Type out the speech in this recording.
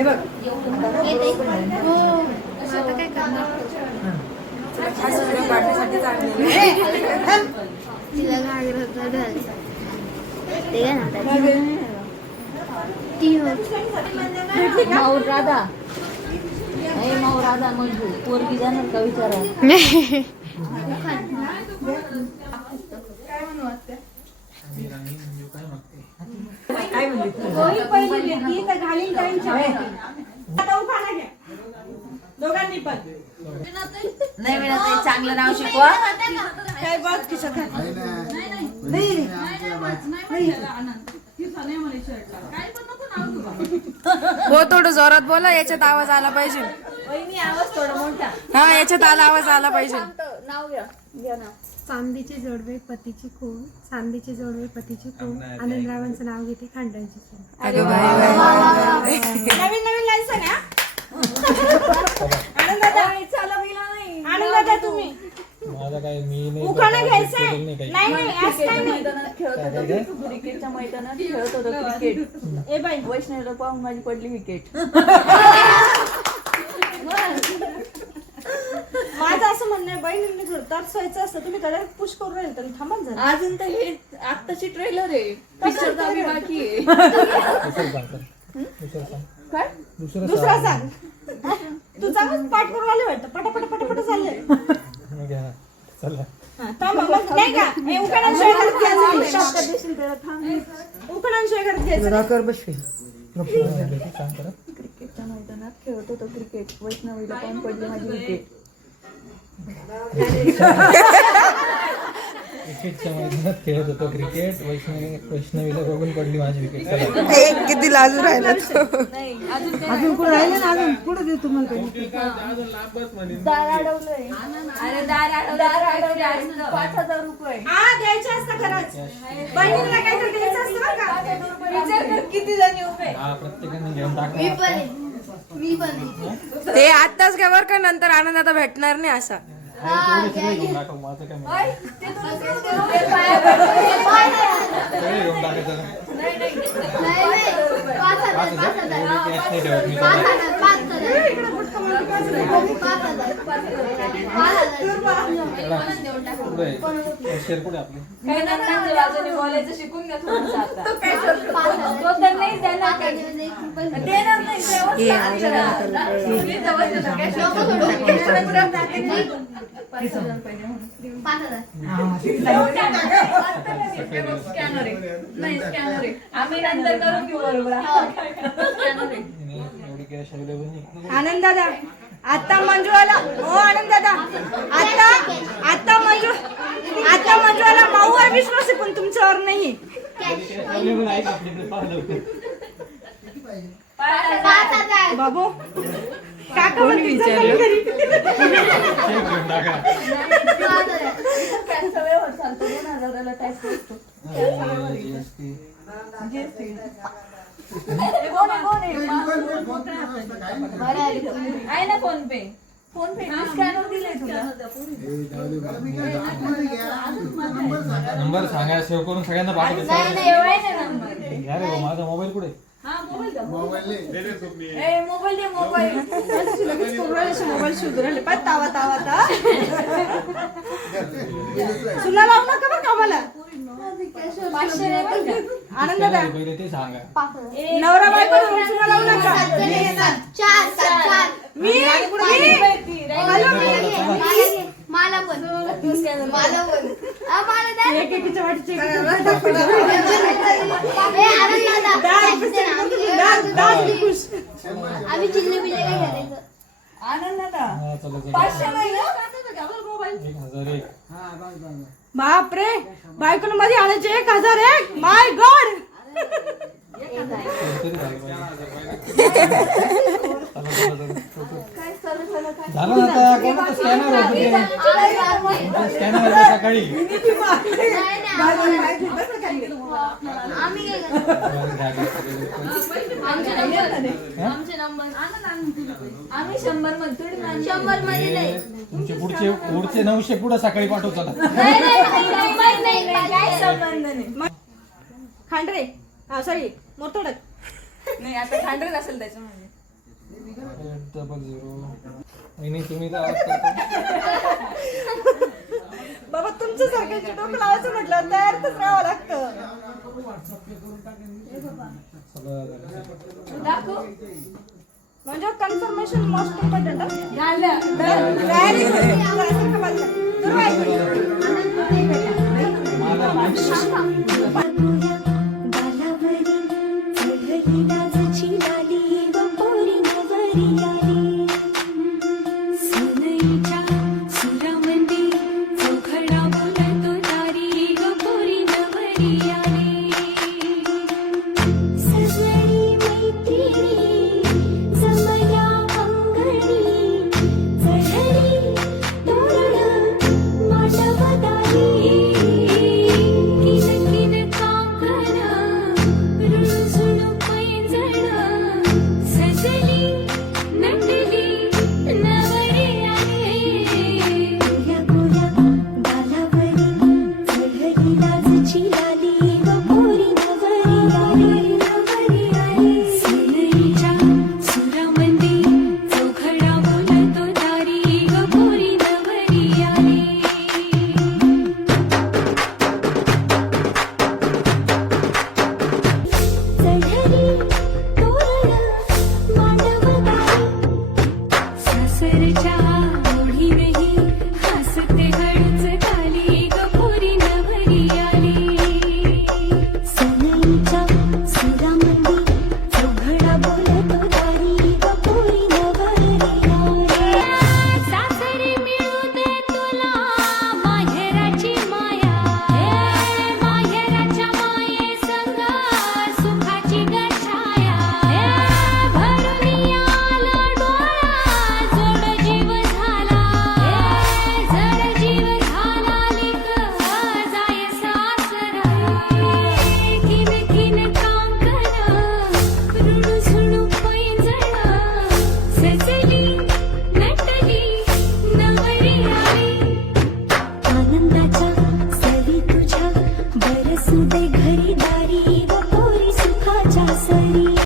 हे बघ. हो आता काय करणार तिला घागरा घाल ते हो माऊर राधा नाही माऊर राधा मंजू पोरगी जाणार का विचारा काय म्हणली दोघांनी पण. नाही मिळत चांगलं नाव शिकवा काय बघ घाल. हो थोडं जोरात बोला याच्यात आवाज आला पाहिजे. आवाज थोडा मोठा. हा याच्यात आला आवाज आला पाहिजे. नाव घ्या. घ्या नाव. चांदीचे जोडवे पतीची खून चांदीचे जोडवे पतीची खून आनंदरावांचं नाव घेते खांडांची बाय नवीन नवीन लाईन सांग गेला नाही. आनंद दादा तुम्ही. माझा काय मी नाही उखाणा केलेलं घ्यायचंय नाही काही. नाही नाही असं काय नाही. मैदानात खेळत होतो क्रिकेटच्या मैदानात खेळत होतो क्रिकेट. ए बाई. माझी पडली विकेट माझं जर तरच व्हायचं असतं तुम्ही त्याला पुश करून राहील तर थांबा ना जरा अजून तर हे आत्ताची ट्रेलर आहे. पिक्चर बाकी आहे. दुसरं सांग तर. दुसरं सांग. काय? दुसरं दुसरा सांग. सांग. तू चांगलंच पाठ करून आले वाटतं. पटापट पटापट चाललंय. मग घ्या. चला. हा, थांबा मग नाही का? ए, उखाणांशिवाय करत घ्यायचं नाही. उखाणांशिवाय करत घ्यायचं नाही. सांग करा क्रिकेटच्या मैदानात खेळत होतो क्रिकेट. वैष्णवीला पाहून पडली माझी विकेट क्रिकेटच्या मैदानात खेळत होतो क्रिकेट. वैष्णवी वैष्णवीला बघून पडली माझी विकेट चला. किती लाजू राहिला तो. दार अडवलंय. अरे दार अडवलं दार अडवले आज पाच हजार रुपये. हा द्यायचं असतं खरंच. बहिणीला काहीतरी द्यायचं असतं बरं का? विचार कर किती जणी उभे हा प्रत्येकाने घेऊन मी टाका पण आहे. मी पण आहे. ते आत्ताच घ्या बरं का नंतर आनंद आता भेटणार नाही असा. तेवढे सगळे घेऊन टाका माझं काय माहिती. सगळे घेऊन टाका चला नाही पाच हजार एवढी ठेवत मी चला. आहे? आपले काही बाजूने बोलायचं शिकून घ्या थोडंसं आता तो तर नाही देणार काही. देणार नाही देवाच लागणार. मी तर बसले तर cash पाच हजार पाच हजार स्कॅनर आहे नाही स्कॅनर आहे आम्ही नंतर करून घेऊ बरोबर स्कॅनर आहे आनंद दादा आता मंजुळाला. हो आनंद दादा आता आता मंजू आता मंजुळाला माऊवर विश्वास आहे पण तुमच्यावर नाही. आहे पाच हजार बाबू. कोण आहे ना PhonePe PhonePe scanner दिले तुला नंबर सांगा सेव्ह करून सगळ्यांना पाठवते एवढा आहे ना नंबर. घ्या रे भाऊ, माझा मोबाईल कुठे? मोबाईल द्या. ए मोबाईल दे मोबाईल लगेच करून राहिले, असे मोबाईल शोधून पाय तावा तावा ता सुना लावू नका बरं का मला पाचशे? आनंद नवरा बायको सुना लावू नका चार चार चार मी मला पण मला पण मला द्या. एक एकीच्या वाटीचे ए, आनंद दादा. आम्ही- आम्ही चिल्ले बिल्ले काय करायचं आनंद दादा हा चला चला पाचशे नाही ना? एक हजार एक बाप रे बायकोनं मध्ये आणायचे एक हजार एक माय गॉड तरी झालं पाहिजे. चला, चला, चला. काय चालू झालं काय झालं ना आता कोणाचं स्कॅनर होतं ते स्कॅनर होतं सकाळी आमचे नंबर आमचे नंबर आम्ही शंभरमध्ये थोडी ना शंभरमध्ये नाही तुमचे पुढचे पुढचे नऊशे पुढे सकाळी पाठवू चला नाही, नाही, नाही, नाही, नाही, नाही, नाही, काय नाही. संबंध नाही खांडरे हा सॉरी मोतोडक नाही आता खांडर असेल त्याच्यामध्ये डबल झिरो तुम्ही तर बाबा तुमच्या सारख्याचे डोकं लावायचं म्हटलं तयारच राहावं लागतं. दाखव. म्हणजे कन्फर्मेशन मोस्ट इम्पॉर्टंट झालं Sereceğim